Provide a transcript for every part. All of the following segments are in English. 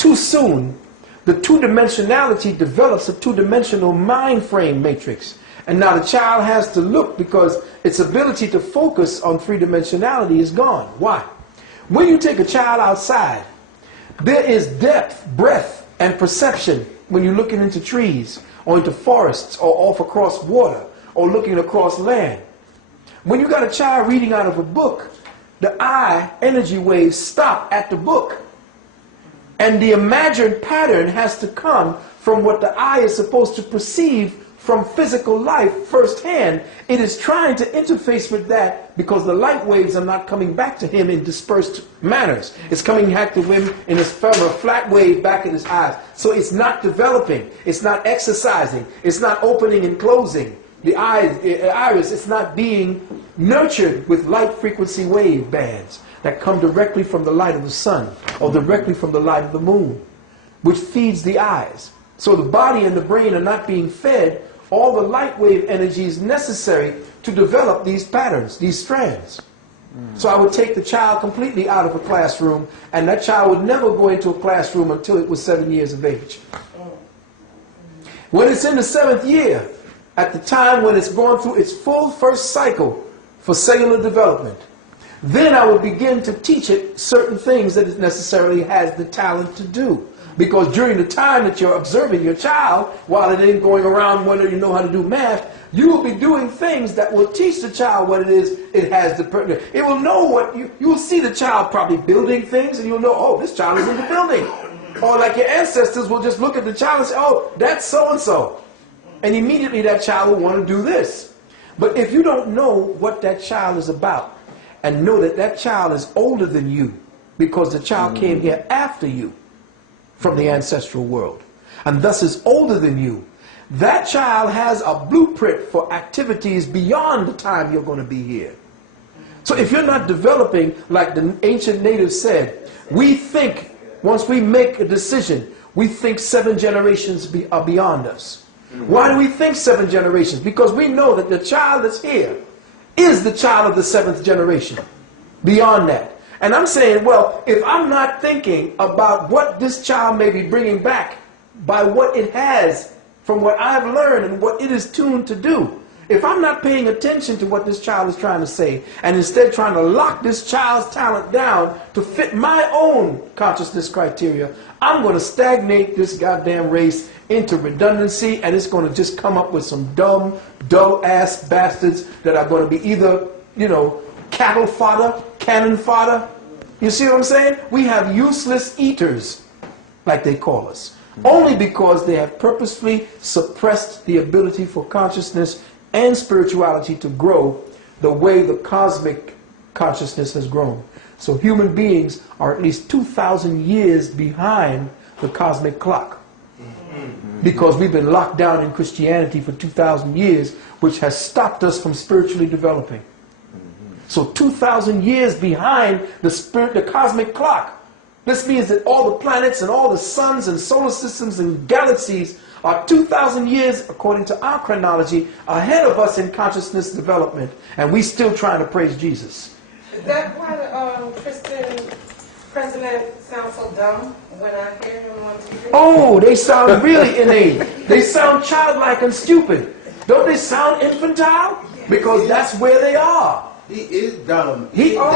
too soon, the two-dimensionality develops a two-dimensional mind frame matrix. And now the child has to look because its ability to focus on three-dimensionality is gone. Why? When you take a child outside, there is depth, breadth, and perception when you're looking into trees or into forests or off across water or looking across land. When you got a child reading out of a book, the eye energy waves stop at the book. And the imagined pattern has to come from what the eye is supposed to perceive from physical life firsthand. It is trying to interface with that because the light waves are not coming back to him in dispersed manners. It's coming back to him in a flat wave back in his eyes. So it's not developing. It's not exercising. It's not opening and closing. The iris is not being nurtured with light frequency wave bands that come directly from the light of the sun or directly from the light of the moon, which feeds the eyes. So the body and the brain are not being fed all the light wave energies necessary to develop these patterns, these strands. So I would take the child completely out of a classroom, and that child would never go into a classroom until it was 7 years of age. When it's in the 7th year, at the time when it's going through its full first cycle for cellular development, then I will begin to teach it certain things that it necessarily has the talent to do. Because during the time that you're observing your child, while it ain't going around whether you know how to do math, you will be doing things that will teach the child what it is it has the it will know what you will see the child probably building things, and you'll know, oh, this child is into building. Or like your ancestors will just look at the child and say, oh, that's so-and-so. And immediately that child will want to do this. But if you don't know what that child is about, and know that that child is older than you, because the child came here after you from the ancestral world, and thus is older than you, that child has a blueprint for activities beyond the time you're going to be here. So if you're not developing, like the ancient natives said, we think, once we make a decision, we think 7 generations are beyond us. Why do we think 7 generations? Because we know that the child that's here is the child of the 7th generation. Beyond that. And I'm saying, well, if I'm not thinking about what this child may be bringing back by what it has from what I've learned and what it is tuned to do, if I'm not paying attention to what this child is trying to say, and instead trying to lock this child's talent down to fit my own consciousness criteria, I'm going to stagnate this goddamn race into redundancy, and it's going to just come up with some dumb, dull-ass bastards that are going to be either, you know, cattle fodder, cannon fodder. You see what I'm saying? We have useless eaters, like they call us, only because they have purposefully suppressed the ability for consciousness and spirituality to grow the way the cosmic consciousness has grown. So human beings are at least 2,000 years behind the cosmic clock, because we've been locked down in Christianity for 2,000 years, which has stopped us from spiritually developing. So 2,000 years behind the cosmic clock. This means that all the planets and all the suns and solar systems and galaxies are 2,000 years, according to our chronology, ahead of us in consciousness development, and we still trying to praise Jesus. Is that why the Christian president sounds so dumb when I hear him on TV? Oh, they sound really inane. They sound childlike and stupid. Don't they sound infantile? Because that's where they are. He is dumb. Well,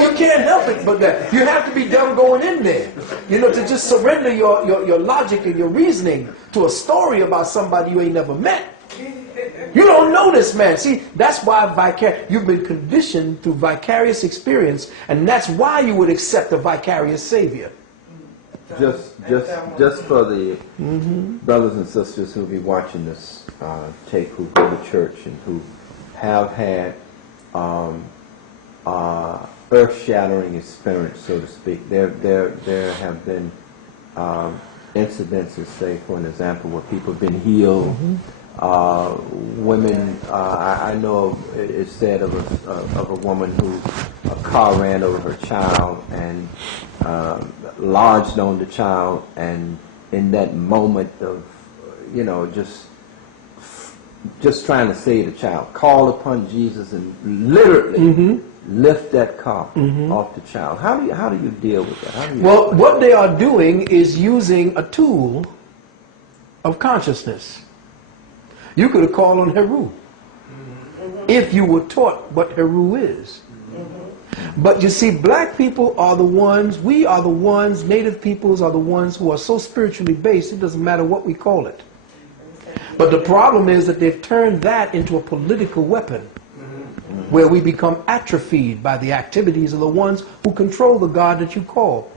you can't help it but that. You have to be dumb going in there. You know, to just surrender your logic and your reasoning to a story about somebody you ain't never met. You don't know this man. See, that's why you've been conditioned through vicarious experience, and that's why you would accept a vicarious savior. Just for the brothers and sisters who'll be watching this tape, who go to church and who have had earth-shattering experience, so to speak. There have been incidences, say, for an example, where people have been healed. Women, I know it's said of a woman who a car ran over her child and lodged on the child, and in that moment of, you know, just just trying to save the child, call upon Jesus and literally lift that car off the child. How do you deal with that? How do you Well, what they are doing is using a tool of consciousness. You could have called on Heru if you were taught what Heru is. But you see, black people are the ones, we are the ones, native peoples are the ones who are so spiritually based, it doesn't matter what we call it. But the problem is that they've turned that into a political weapon, where we become atrophied by the activities of the ones who control the God that you call.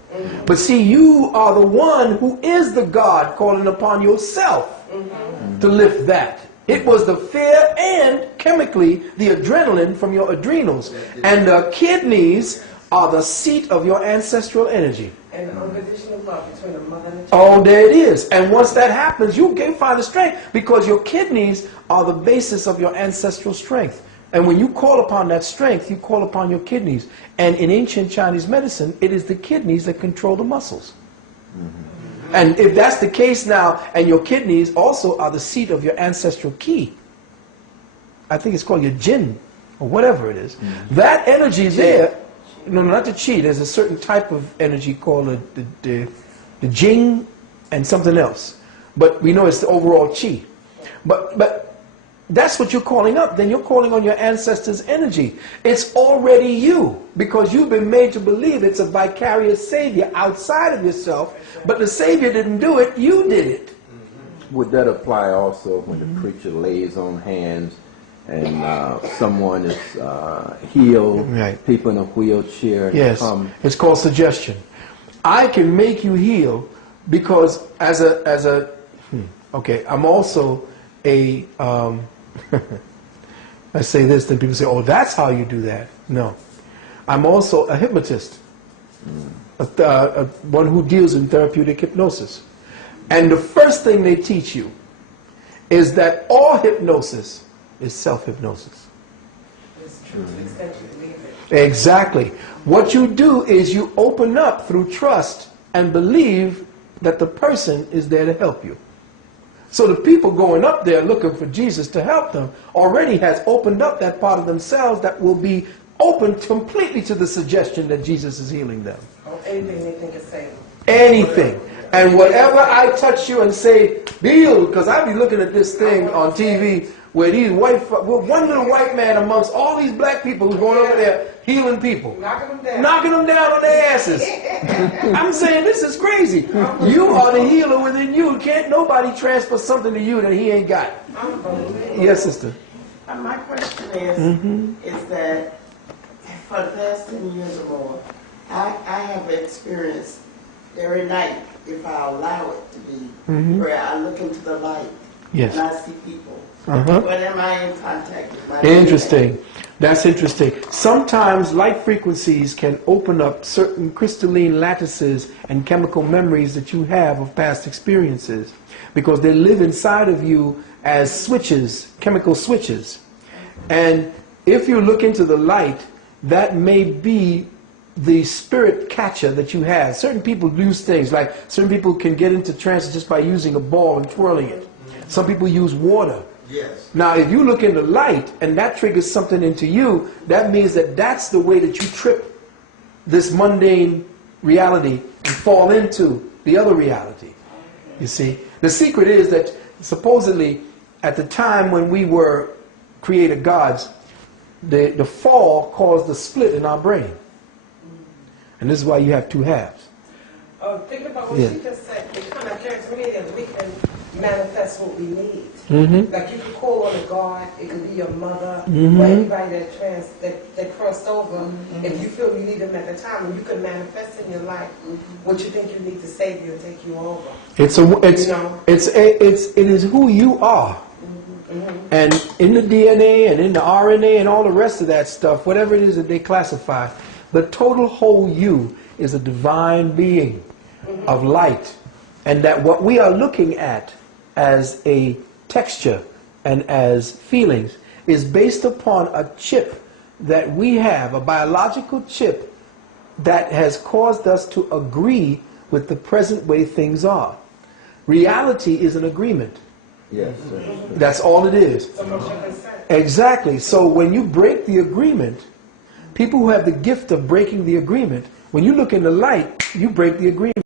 But see, you are the one who is the God calling upon yourself to lift that. It was the fear and, chemically, the adrenaline from your adrenals. And the kidneys are the seat of your ancestral energy. And the unconditional love between the mother and the child. Oh, there it is. And once that happens, you can find the strength, because your kidneys are the basis of your ancestral strength. And when you call upon that strength, you call upon your kidneys. And in ancient Chinese medicine, it is the kidneys that control the muscles. And if that's the case now, and your kidneys also are the seat of your ancestral ki, I think it's called your jin, or whatever it is, that energy there, no, not the chi, there's a certain type of energy called the jing and something else. But we know it's the overall chi. But that's what you're calling up. Then you're calling on your ancestors' energy. It's already you, because you've been made to believe it's a vicarious savior outside of yourself, but the savior didn't do it, you did it. Would that apply also when the preacher lays on hands and someone is healed, Right. people in a wheelchair Yes, come? it's called suggestion. I can make you heal because okay, I'm also a, I say this, then people say, oh, that's how you do that. No. I'm also a hypnotist, one who deals in therapeutic hypnosis. And the first thing they teach you is that all hypnosis is self-hypnosis. It's true to the extent you believe it. Exactly. What you do is you open up through trust and believe that the person is there to help you. So the people going up there looking for Jesus to help them already has opened up that part of themselves that will be open completely to the suggestion that Jesus is healing them. Or anything they think is safe. Anything. And whatever I touch you and say, be healed, because I be looking at this thing on TV where these one little white man amongst all these black people who's going over there healing people. Knocking them down on their asses. I'm saying this is crazy. You are the healer within you. Can't nobody transfer something to you that he ain't got. Yes, sister. My question is that for the past 10 years or more, I have experienced every night, if I allow it to be, where I look into the light Yes. and I see people. But am I in contact with my Interesting. That's interesting. Sometimes light frequencies can open up certain crystalline lattices and chemical memories that you have of past experiences, because they live inside of you as switches, chemical switches. And if you look into the light, that may be the spirit catcher that you have. Certain people use things, like certain people can get into trance just by using a ball and twirling it. Some people use water. Yes. Now, if you look into light and that triggers something into you, that means that that's the way that you trip this mundane reality and fall into the other reality. You see? The secret is that supposedly at the time when we were created gods, the fall caused the split in our brain. And this is why you have two halves. Thinking about what she just said, it kind of occurred to me that we can manifest what we need. Like you could call on a God, it could be your mother, or anybody that crossed over. If you feel you need them at the time, and you can manifest in your life what you think you need to save you and take you over. It is who you are. And in the DNA and in the RNA and all the rest of that stuff, whatever it is that they classify, the total whole you is a divine being of light. And that what we are looking at as a texture and as feelings is based upon a chip that we have, a biological chip that has caused us to agree with the present way things are. Reality is an agreement. Yes, sir. That's all it is. So much your consent. Exactly. So when you break the agreement, people who have the gift of breaking the agreement, when you look in the light, you break the agreement.